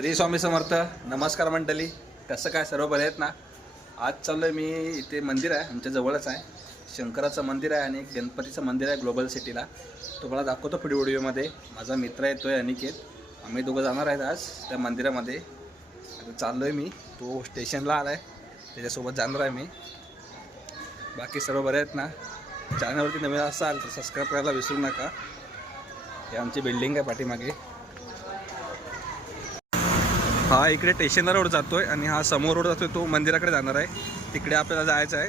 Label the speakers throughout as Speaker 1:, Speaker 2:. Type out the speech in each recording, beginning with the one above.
Speaker 1: श्री स्वामी समर्थ नमस्कार मंडळी. कसं काय? सर्व बरे आहेत ना? आज चाललो आहे मी इथे मंदिर आहे आमच्या जवळच आहे. शंकराचं मंदिर आहे आणि एक गणपतीचं मंदिर आहे ग्लोबल सिटीला तुम्हाला दाखवतो पुढे व्हिडिओमध्ये. माझा मित्र येतो आहे अनिकेत. आम्ही दोघं जाणार आहेत आज त्या मंदिरामध्ये. आता चाललो आहे मी. तो स्टेशनला आला आहे त्याच्यासोबत जाणार आहे मी. बाकी सर्व बरे आहेत ना? चॅनलवरती नवीन असाल तर सबस्क्राईब करायला विसरू नका. हे आमची बिल्डिंग आहे पाठीमागे. हा इकडे टेशनला रोड जातोय आणि हा समोर रोड जातोय तो मंदिराकडे जाणार आहे. तिकडे आपल्याला जायचं आहे.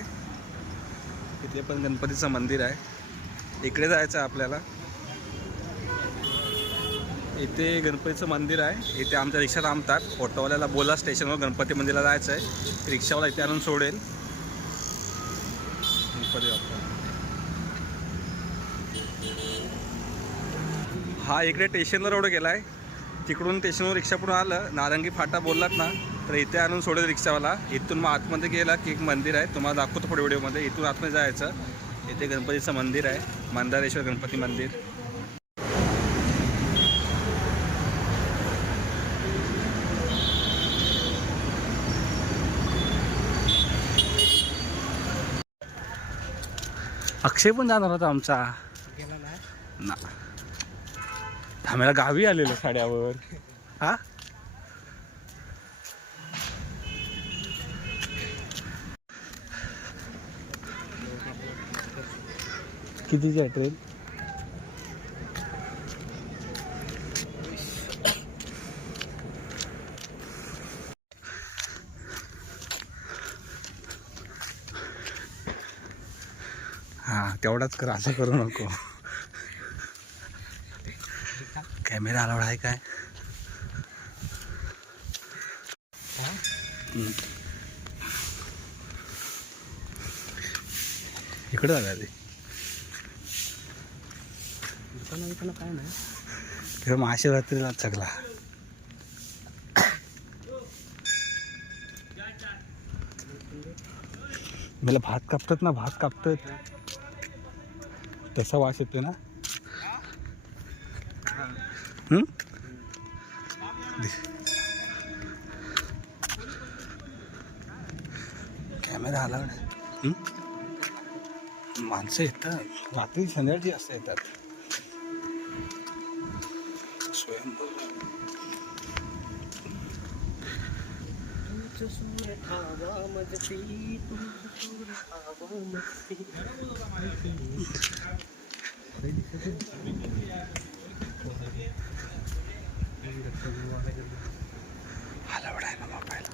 Speaker 1: तिथे पण गणपतीचं मंदिर आहे. इकडे जायचं आहे आपल्याला. इथे गणपतीचं मंदिर आहे. इथे आमच्या रिक्षा थांबतात. ऑटोवाल्याला बोला स्टेशनवर गणपती मंदिरला जायचं आहे. रिक्षावाला इथे आणून सोडेल. गणपती बाप्पा. हा इकडे टेशनला रोड गेला आहे तिकडून स्टेशनवर रिक्षा पुढून आलं नारंगी फाटा बोललात ना तर इथे आणून सोडेल रिक्षावाला. इथून मग आतमध्ये गेला की एक मंदिर आहे तुम्हाला दाखवतो पुढे व्हिडिओमध्ये. इथून आतमध्ये जायचं. इथे गणपतीचं मंदिर आहे मंदारेश्वर गणपती मंदिर. अक्षय पण जाणार होता आमचा. ना. आम्हाला गावी आलेलं साड्यावर. हा? कितीची आहे ट्रेन हा तेवढाच कर असं करू नको. कॅमेरा अलाउड आहे काय. इकडं झालं ते
Speaker 2: काय नाही.
Speaker 1: तेव्हा महाशिवरात्रीला सगळा मला भात कापतात ना भात कापतात. तसा वास येतो ना? कॅमेरा आला माणसं येतात. रात्री संध्याकाळची जास्त येतात. स्वयंभू. अलाउड आहे ना मोबाईल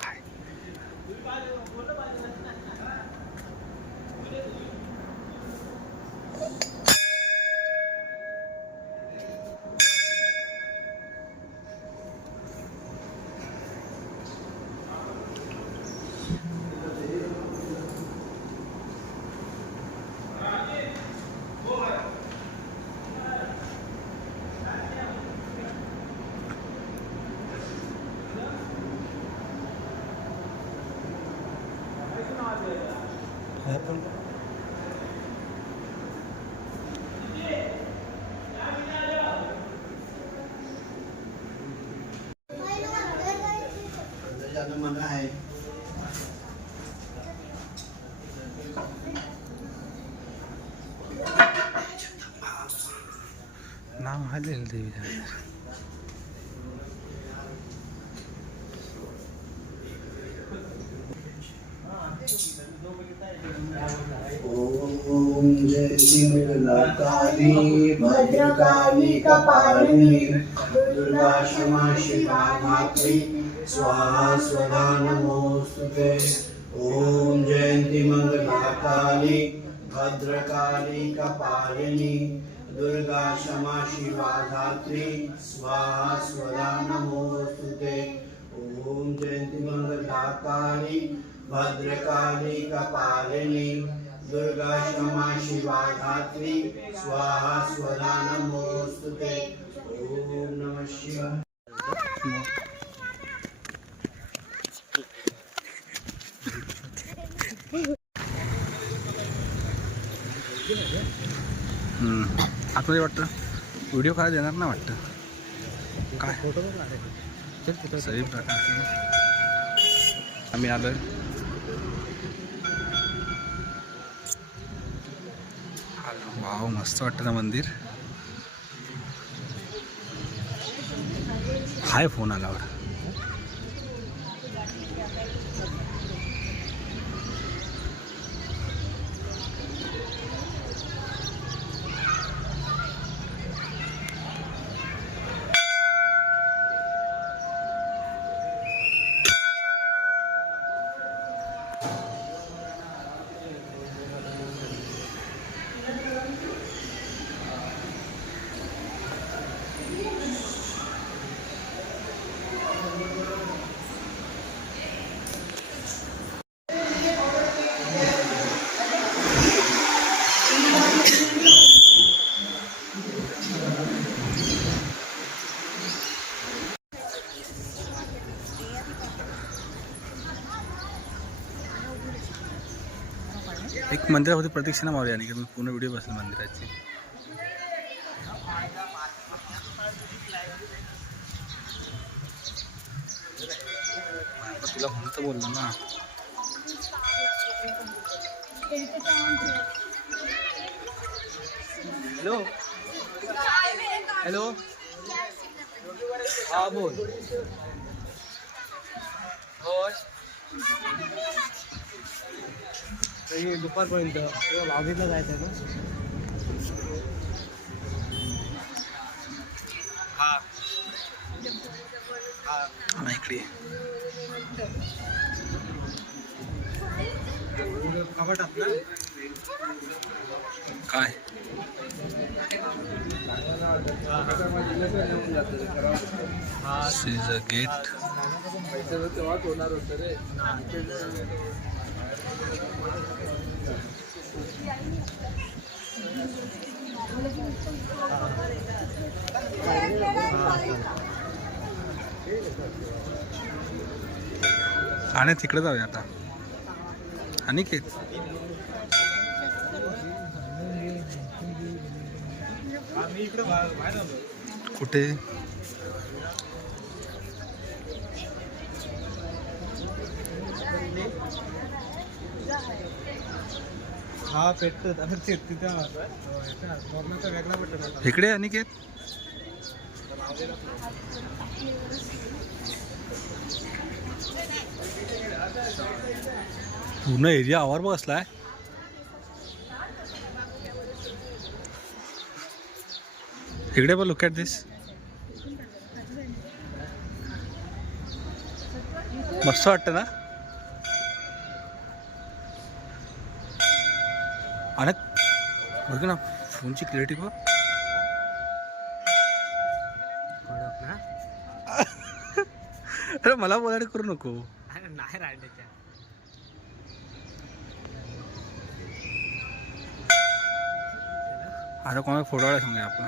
Speaker 1: आहे
Speaker 2: आहे
Speaker 1: नाव आलेलं देवी
Speaker 2: ओम जय शिवलकाली भद्रकाली कपालिनी दुर्गा क्षमा शिवा मात्री स्वाहा स्वधा नमोस्तुते ॐ जयन्ति मङ्गलाकाली भद्रकाली कपालिनी दुर्गा क्षमा शिवा धात्री स्वाहा स्वधा नमोस्तुते ॐ जयन्ति मङ्गलाकाली भद्रकाली कपालिनी दुर्गा क्षमा शिवा धात्री स्वाहा ओम नमः शिवाय।
Speaker 1: आतमध्ये वाटतं व्हिडिओ काय देणार ना वाटतं? काय?
Speaker 2: फोटो
Speaker 1: सगळी प्रकारची आम्ही आलोय. वाव मस्त वाटतं ना मंदिर. हाय फोन आल्यावर एक मंदिरामध्ये प्रदक्षिणा मारूया आणि मी पूर्ण व्हिडिओ बसेल मंदिराची. तुला म्हणतो बोललो ना.
Speaker 3: हॅलो. हॅलो. हा बोल. होय दुपारपर्यंत. वाघेतला जायचं आहे ना? हा.
Speaker 1: इकडे.
Speaker 3: खबर टाकणार
Speaker 1: काय? गेट
Speaker 3: होणार होतं रे
Speaker 1: आणि तिकडे जाऊया आता. आणि के
Speaker 3: आम्ही इकडे बाहेर
Speaker 1: कुठे?
Speaker 3: हा पेटतो आता ते तिथं स्वर्णाचा वेगळा बटन
Speaker 1: इकडे अनिकेत पूर्ण एरिया आवर बसलाय. इकडे पण लुक ॲट दिस मस्त वाटतं ना? आणि बघ ना फोनची क्लिअरिटी बघ. अरे मला बोलायला करू नको.
Speaker 3: नाही राहिल्याच्या
Speaker 1: आता कोणाला फोटो काढायला सांगूया आपण